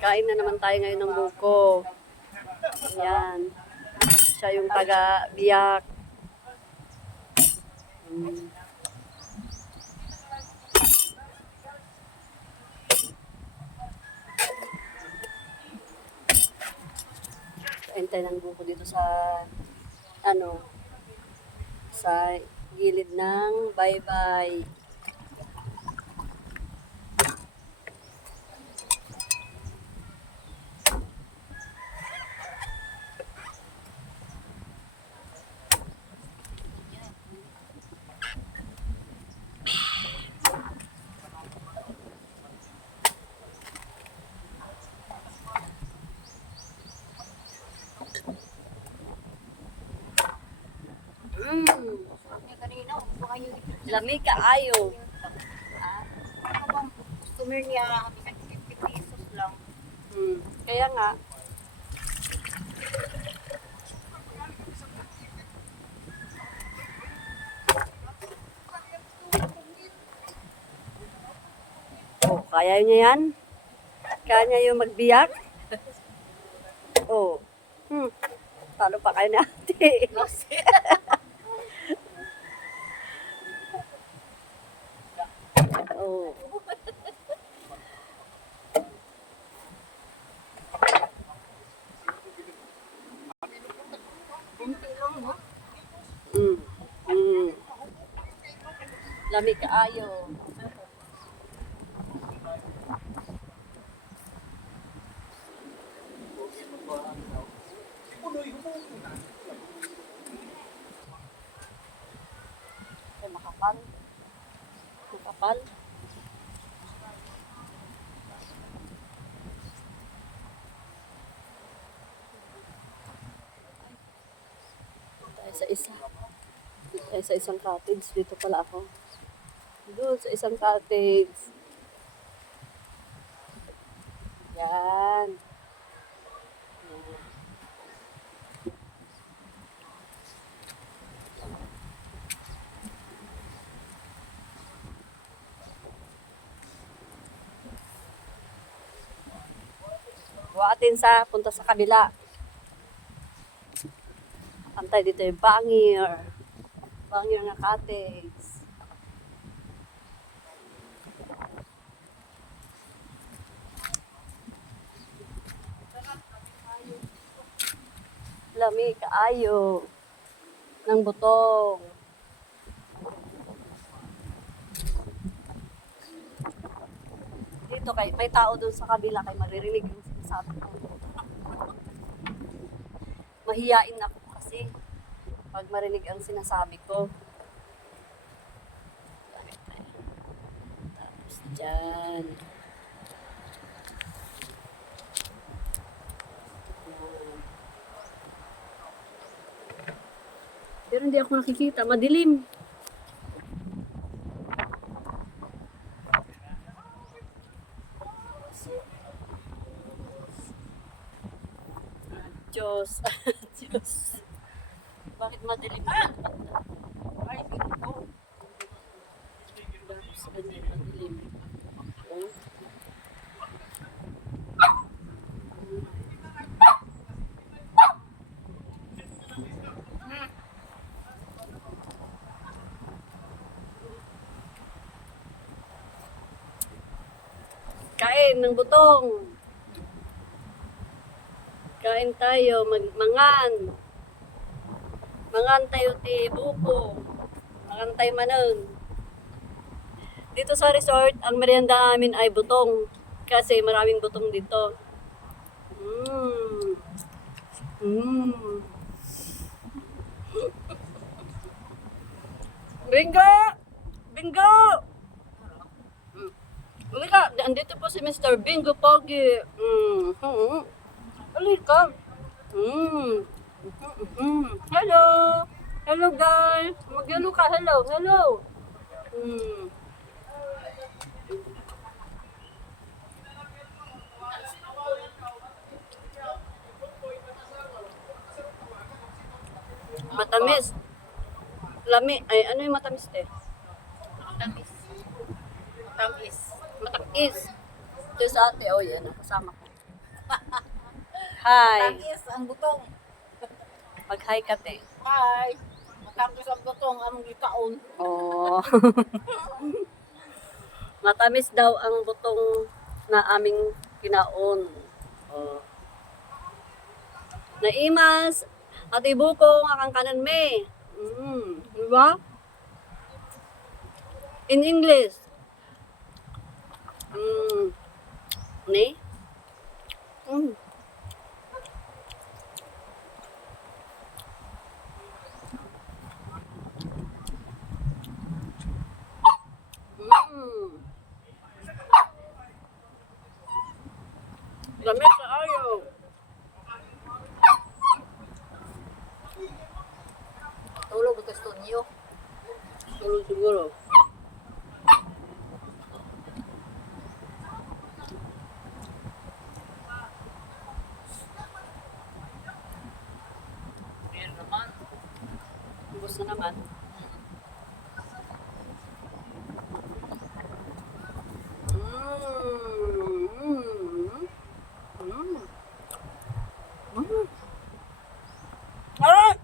Kain na naman tayo ngayon ng buko. Ayan. Siya yung taga-biyak. Kain tayo ng buko dito sa sa gilid ng baybay. Lamig kaayo. Ano bang customer niya? 50 pesos lang. Kaya nga. Oh, kaya niya yan? Kaya niya yung magbiyak? Oh. Talo pa kayo ni ate. Oh. Lamig kaayo. Ay, makapal. Makapal. Tayo sa isa. Tayo sa isang cottage. Dito pala ako. Doon sa isang cottage. Yan. Buhatin sa punta sa kabila. Antay dito yung bangir. Bangir na cottage. Lamig kaayo ng butong. Dito kay may tao doon sa kabila kay maririnig yung sinasabi ko. Mahiyain ako kasi pag marinig ang sinasabi ko. Tapos dyan. Pero hindi ako nakikita. Madilim. Diyos. Diyos. Bakit madilim? Ay, bingo. Bakit ganyan madilim? Oh. Kain ng butong. Kain tayo, mangan. Mangan tayo ti buko. Mangan tayo manon. Dito sa resort, ang merienda namin ay butong. Kasi maraming butong dito. Bingo! Bingo! Halika, andito po si Mr. Bingo Pogi. Halika. Hello. Hello guys. Mag-hello ka. Hello. Hello. Matamis. Lami. Ay, ano yung matamis eh? Tamis. Tamis. Matakis. Ito sa ate. O, yan. Kasama ko. Hi. Tangis ang butong. Mag-hi ka, te. Hi. Matangis ang butong ang likaon. Oh. Matamis daw ang butong na aming kinaon. Oh. Naimas, at ibukong akang kanan me. Diba? In English. Ni? Mm. Mm. Lamig sa ayaw. Tulog ito sa tunyo. Tulog siguro. Ayan naman. Ubus na naman. Aray!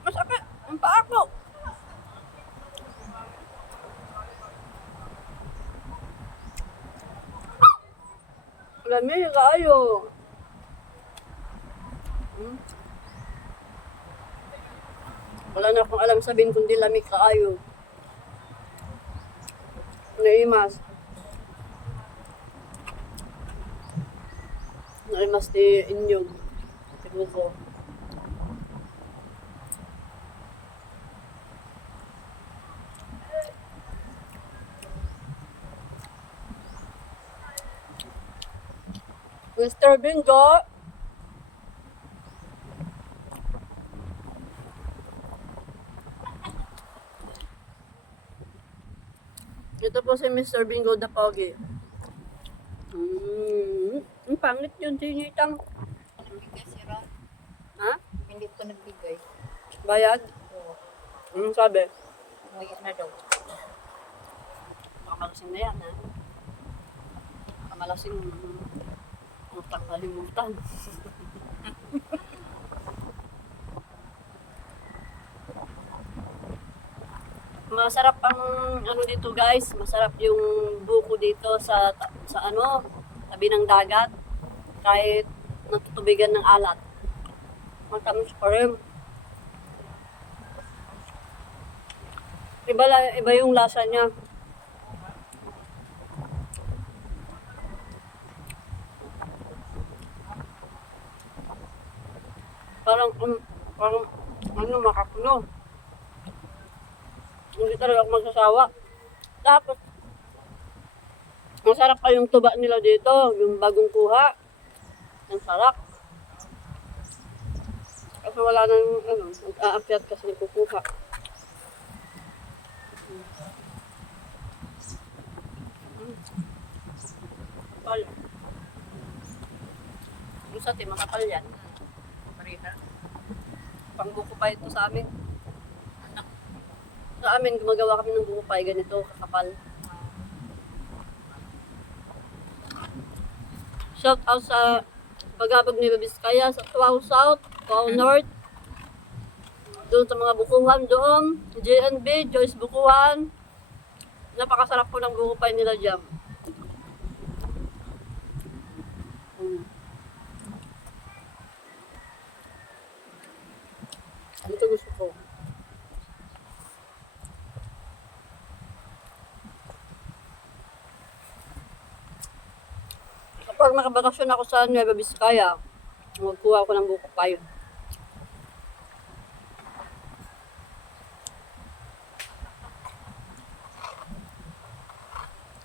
Masakit! Ang paa ko! Lamig kayo. Wala na akong alam sabihin kundi lamig kaayo. Naimas. Naimas ni inyong. Tignan ko. Mr. Bingo! Ito po si Mr. Bingo the Pogi. Ang pangit yun, sinitang. Nagbigay si Ron. Ha? Hindi ko nagbigay. Bayad? Oo. Anong sabi? Umuwi na daw. Makamalasing na yan, ha? Makamalasing utang kalimutan. Masarap ang ano dito guys, masarap yung buko dito sa ano, tabi ng dagat. Kahit natutubigan ng alat. Matamis pa rin. Iba yung lasa niya. Parang ano, makapuno. Hindi talaga ako magsasawa. Tapos, masarap pa yung tuba nila dito, yung bagong kuha. Ang sarap. Kasi wala nang, ano, nag-aakyat kasi nagkukuha. Kapal. Yung sa atin, makapal yan. Marina. Pangbuko pa ito sa amin. Sa amin, gumagawa kami ng bukupay, ganito, kakapal. Shout out sa Bagabag ni Babiskaya, sa Tuaw South, Tuaw North. Doon sa mga bukuhan doon, JNB, Joyce Bukuhan. Napakasarap po ng bukupay nila dyan. Ito gusto ko. Kapag nakabakasyon ako sa Nueva Vizcaya, magkuha ako ng bukupay.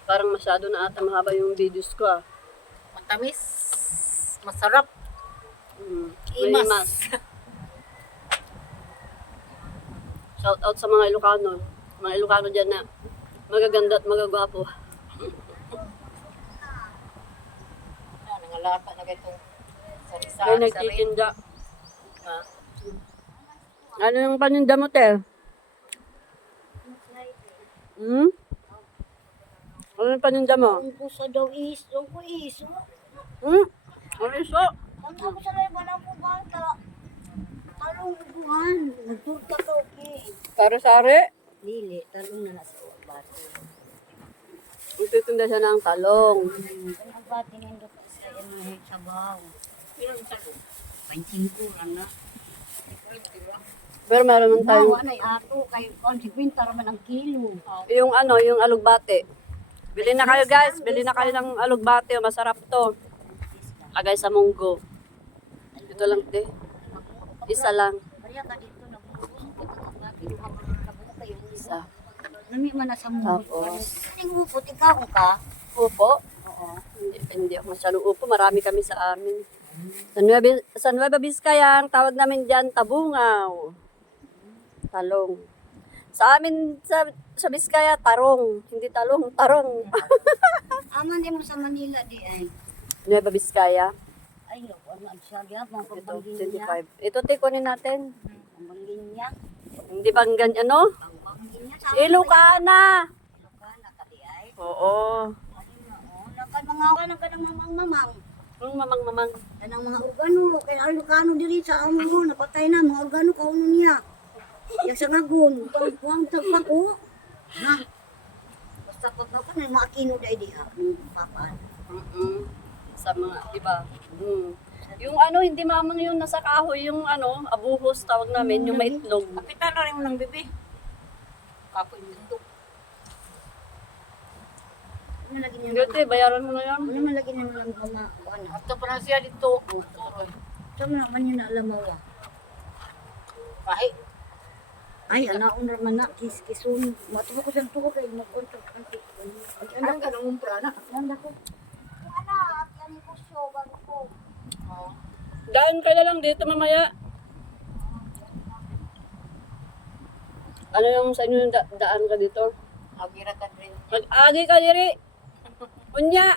Parang masyado na ata mahaba yung videos ko ah. Matamis. Masarap. May Imas. Shout out sa mga Ilocano. Mga Ilocano dyan na magaganda at magagwapo. Nangalata na itong May sari-sari. nagtitinda. Ano yung paninda mo, te? Hmm? Anong paninda mo? Ang ko sa daw iso ko iso. Ano iso? Ang ako sa laban ako bata. Talong buwan. Nagturta ka okay. Sari-sari. Dili, talong na nasa bata. Magtitinda siya ng talong. Ang bata nindot sa mga sabaw. Pancingko na. Pero meron man tayong, Tawa na ato kay konsekwenta raman ang kilo. yung ano, yung alugbate. Bili na kayo guys, bili na kayo ng alugbate. Masarap to. Lagay sa munggo. Ito lang te. Isa lang. Kaya ka dito nagbubuso ko kayo Isa. Nami man na sa mo. Tapos, Ning upo ikaw ka. upo. Oo. Hindi ako masyadong upo. Marami kami sa amin. Sa Nueva Vizcaya, ang tawag namin dyan, tabungaw. Talong. Sa amin, sa Vizcaya, tarong. Hindi talong, tarong. Aman din mo sa Manila di ay. Nueva Vizcaya. Ay, no, ano ang siya mga Ito, pambangin niya. 25. Ito, tikunin natin. Pambangin niya. Hindi bang ganyan, ano? Pambangin niya sa Ilocana. Ilocana ka di ay. Oo. Ayun na, oh. Nakan mga kanang kanang mamang-mamang. Ang mamang-mamang. Kanang mga organo. Kaya Ilocano diri sa amo napatay na. Mga organo kauno niya. Yung sa ngagon. Huwag tagpako. Ha? Basta pagpako na mga kino dahil di ha. Papaan. Sa mga iba. Yung ano, hindi mamang yung nasa kahoy, yung ano, abuhos tawag namin, yung may itlog. Kapitan na rin mo ng bebe. Kapoy nito. Ano lagi niya? Hindi, te, bayaran mo na yan. Ano man lagi niya lang gama? Ano? At pa na siya dito. Turoy. Saan mo naman yun na alam mo? Kahit. Ay, anaon raman na, kisun. Matuwa ko siyang tuwa kayo, mag-contact ang Anong ka nang umpra na? Nanda ko. Anak, yan ko siya, bago ko. Daan ka na lang dito mamaya. Ano yung sa inyo yung daan ka dito? Agira ka rin. Mag-agi ka diri. Unya.